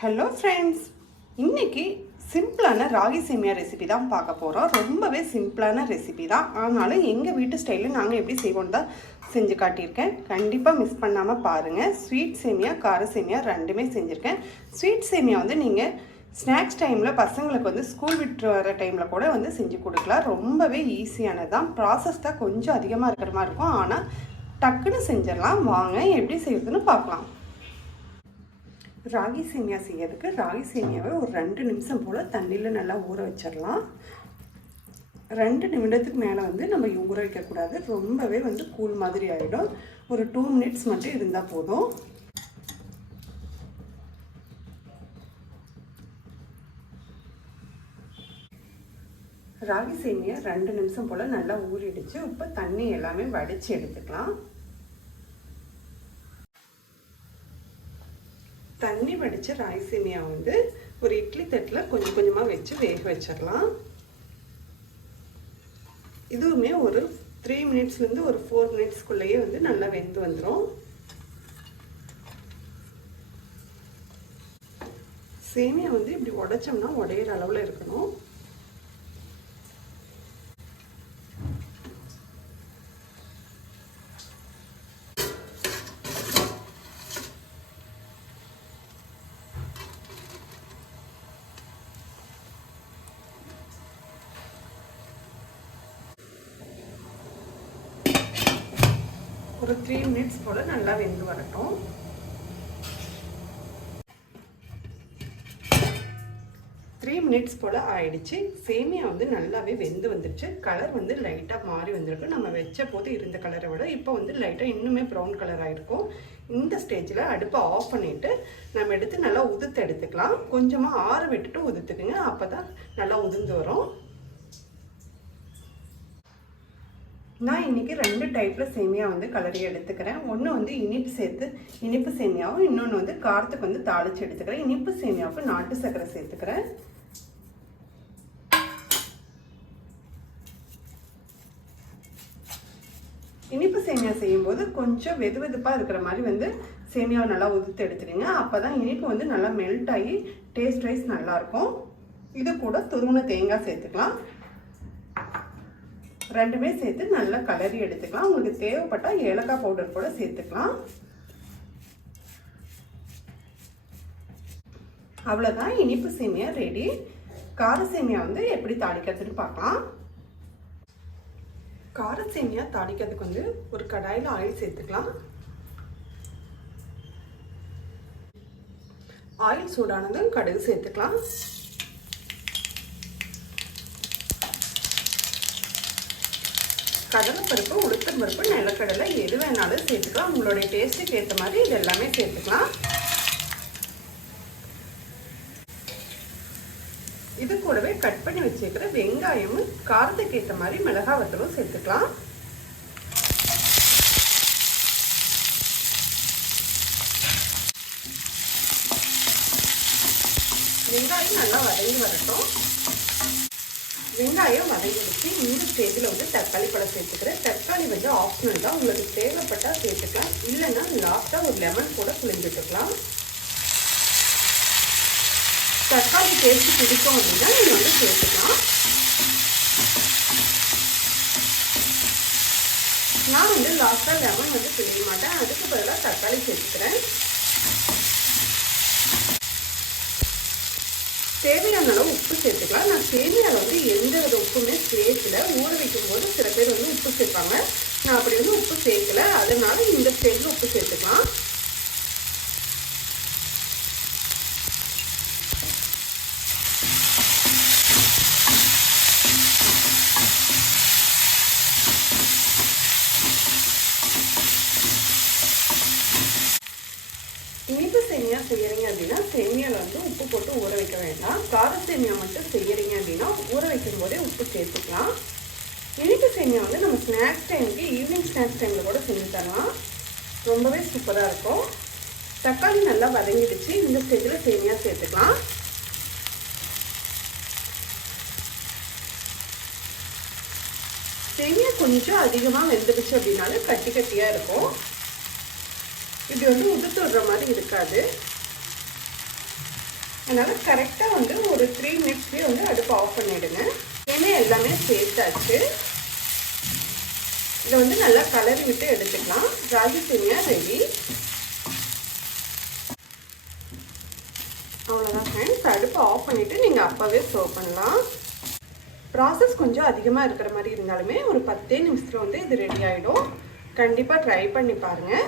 Hello friends இன்னைக்கு சிம்பிளான ராகி சேமியா ரெசிபி தான் பார்க்க போகிறோம் ரொம்பவே சிம்பிளான ரெசிபி தான். ஆனாலும் எங்கள் வீட்டு ஸ்டைலில் நாங்கள் எப்படி செய்வோம் தான் செஞ்சு காட்டியிருக்கேன். கண்டிப்பாக மிஸ் பண்ணாமல் பாருங்கள் ஸ்வீட் சேமியா கார சேமியா ரெண்டுமே செஞ்சுருக்கேன். ஸ்வீட் சேமியா வந்து நீங்கள் ஸ்நாக்ஸ் டைமில் பசங்களுக்கு வந்து ஸ்கூல் விட்டு வர டைமில் கூட வந்து செஞ்சு கொடுக்கலாம். ரொம்பவே ஈஸியானது தான். ப்ராசஸ் தான் கொஞ்சம் அதிகமாக இருக்கிற மாதிரி இருக்கும். ஆனால் டக்குன்னு செஞ்சிடலாம். வாங்க எப்படி செய்யறதுன்னு பார்க்கலாம். ராகி சேமியா செய்யறதுக்கு ராகி சேமியாவை ஒரு ரெண்டு நிமிஷம் போல் தண்ணியில் நல்லா ஊற வச்சிடலாம். ரெண்டு நிமிடத்துக்கு மேலே வந்து நம்ம ஊற வைக்கக்கூடாது ரொம்பவே வந்து கூழ் மாதிரி ஆகிடும் ஒரு டூ மினிட்ஸ் மட்டும் இருந்தால் போதும். ராகி சேமியா ரெண்டு நிமிஷம் போல் நல்லா ஊறிடுச்சு. இப்போ தண்ணி எல்லாமே வடித்து எடுத்துக்கலாம். தண்ணி வடித்த ராகி சேமியா வந்து ஒரு இட்லி தட்டில் கொஞ்சம் கொஞ்சமாக வச்சு வேக வச்சிடலாம் இதுவுமே ஒரு த்ரீ மினிட்ஸ்லேருந்து ஒரு ஃபோர் மினிட்ஸ்க்குள்ளேயே வந்து நல்லா வெந்து வந்துடும் சேமியா வந்து இப்படி உடைச்சோம்னா உடையிற அளவில் இருக்கணும். ஒரு த்ரீ மினிட்ஸ் போல் நல்லா வெந்து வரட்டும். த்ரீ மினிட்ஸ் போல் ஆயிடுச்சு. சேமியா வந்து நல்லாவே வெந்து வந்துடுச்சு கலர் வந்து லைட்டாக மாறி வந்திருக்கு நம்ம வச்ச போது இருந்த கலரை விட இப்போ வந்து லைட்டாக இன்னுமே ப்ரௌன் கலர் ஆகிருக்கும் இந்த ஸ்டேஜில் அடுப்பை ஆஃப் பண்ணிவிட்டு நம்ம எடுத்து நல்லா உதுத்து எடுத்துக்கலாம். கொஞ்சமாக ஆற விட்டுட்டு உதுத்துக்குங்க. அப்போ தான் நல்லா உதிர்ந்து வரும். நான் இன்றைக்கி ரெண்டு டைப்பில் சேமியா வந்து கலரி எடுத்துக்கிறேன். ஒன்று வந்து இனிப்பு சேர்த்து இனிப்பு சேமியாவும் இன்னொன்று வந்து காரத்துக்கு வந்து தாளித்து எடுத்துக்கிறேன். இனிப்பு சேமியாவுக்கு நாட்டு சர்க்கரை சேர்த்துக்கிறேன். இனிப்பு சேமியா செய்யும்போது கொஞ்சம் வெது வெதுப்பாக இருக்கிற மாதிரி வந்து சேமியாவை நல்லா உதுத்து எடுத்துடுங்க. அப்போ தான் இனிப்பு வந்து நல்லா மெல்ட் ஆகி டேஸ்ட் வைஸ் நல்லாயிருக்கும். இது கூட துருவன தேங்காய் சேர்த்துக்கலாம். ரெண்டுமே சேர்த்து நல்லா கலரி எடுத்துக்கலாம். உங்களுக்கு தேவைப்பட்டால் ஏலக்காய் பவுடர் கூட சேர்த்துக்கலாம். அவ்வளோதான் இனிப்பு சேமியா ரெடி கார சேமியா வந்து எப்படி தாளிக்கிறதுன்னு பார்க்கலாம். கார சேமியா தாளிக்கிறதுக்கு வந்து ஒரு கடாயில் ஆயில் சேர்த்துக்கலாம். ஆயில் சூடானதும் கடுகு சேர்த்துக்கலாம். கடலைப்பருப்பு உளுத்தம் பருப்பு நிலக்கடலை எது வேணாலும் சேர்த்துக்கலாம். உங்களுடைய டேஸ்ட்டுக்கு ஏற்ற மாதிரி இது எல்லாமே சேர்த்துக்கலாம். இது கூடவே கட் பண்ணி வச்சிருக்கிற வெங்காயமும் காரத்துக்கு ஏற்ற மாதிரி மிளகா வத்தலும் சேர்த்துக்கலாம். வெங்காயம் நல்லா வதங்கி வரட்டும். வெங்காயம் வதங்கிடுச்சு இந்த ஸ்டேஜில் வந்து தக்காளி பழம் சேர்த்துக்கிறேன். தக்காளி வந்து ஆப்ஷனல் தான். உங்களுக்கு தேவைப்பட்டால் சேர்த்துக்கலாம். இல்லைன்னா லாஸ்ட்டாக ஒரு லெமன் கூட புளிஞ்சிட்டுக்கலாம் தக்காளி டேஸ்ட் பிடிக்கும் அப்படின்னா நீங்கள் வந்து சேர்த்துக்கலாம். நான் வந்து லாஸ்ட்டாக லெமன் வந்து பிழிய மாட்டேன். அதுக்கு பதிலாக தக்காளி சேர்த்துக்கிறேன். தேவையான அளவு உப்பு சேர்த்துக்கலாம். நான் சேமியாவில் வந்து எந்த வித உப்புமே சேர்க்கல. ஊற வைக்கும் போது சில பேர் வந்து உப்பு சேர்ப்பாங்க. நான் அப்படி வந்து உப்பு சேர்க்கல. அதனால இந்த ஸ்டேஜில் உப்பு சேர்த்துக்கலாம். சேமியா செய்யறீங்க அப்படின்னா சேமியாவில் வந்து உப்பு போட்டு ஊற வைக்க வேண்டாம். கார சேமியா மட்டும் செய்யறீங்க அப்படின்னா ஊற வைக்கும் போதே உப்பு சேர்த்துக்கலாம். இனிப்பு சேமியா வந்து நம்ம ஸ்நாக்ஸ் டைமுக்கு ஈவினிங் ஸ்நாக்ஸ் டைமில் கூட செஞ்சு தரலாம். ரொம்பவே சூப்பராக இருக்கும். தக்காளி நல்லா வதங்கிடுச்சு. இந்த ஸ்டேஜில் சேமியா சேர்த்துக்கலாம். சேமியா கொஞ்சம் அதிகமாக வெந்துடுச்சு அப்படின்னாலும் கட்டி கட்டியாக இருக்கும். இப்படி வந்து உதுத்து விடுற மாதிரி இருக்காது. அதனால் கரெக்டாக வந்து ஒரு த்ரீ மினிட்ஸ்லேயே வந்து அடுப்பு ஆஃப் பண்ணிவிடுங்க ஏன்னா எல்லாமே சேர்த்தாச்சு. இதை வந்து நல்லா கலரி விட்டு எடுத்துக்கலாம். ராகி சேமியா ரெடி. அவ்வளோதான் ஃப்ரெண்ட்ஸ் அடுப்பு ஆஃப் பண்ணிவிட்டு நீங்கள் அப்போவே சர்வ் பண்ணலாம். ப்ராசஸ் கொஞ்சம் அதிகமாக இருக்கிற மாதிரி இருந்தாலுமே ஒரு பத்தே நிமிஷத்தில் வந்து இது ரெடி ஆகிடும் கண்டிப்பாக ட்ரை பண்ணி பாருங்கள்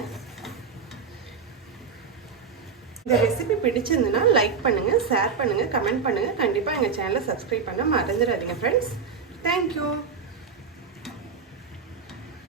இந்த ரெசிபி பிடிச்சிருந்துன்னா லைக் பண்ணுங்கள் ஷேர் பண்ணுங்கள் கமெண்ட் பண்ணுங்கள் கண்டிப்பாக எங்கள் சேனலை சப்ஸ்கிரைப் பண்ண மறந்துடாதீங்க ஃப்ரெண்ட்ஸ் தேங்க்யூ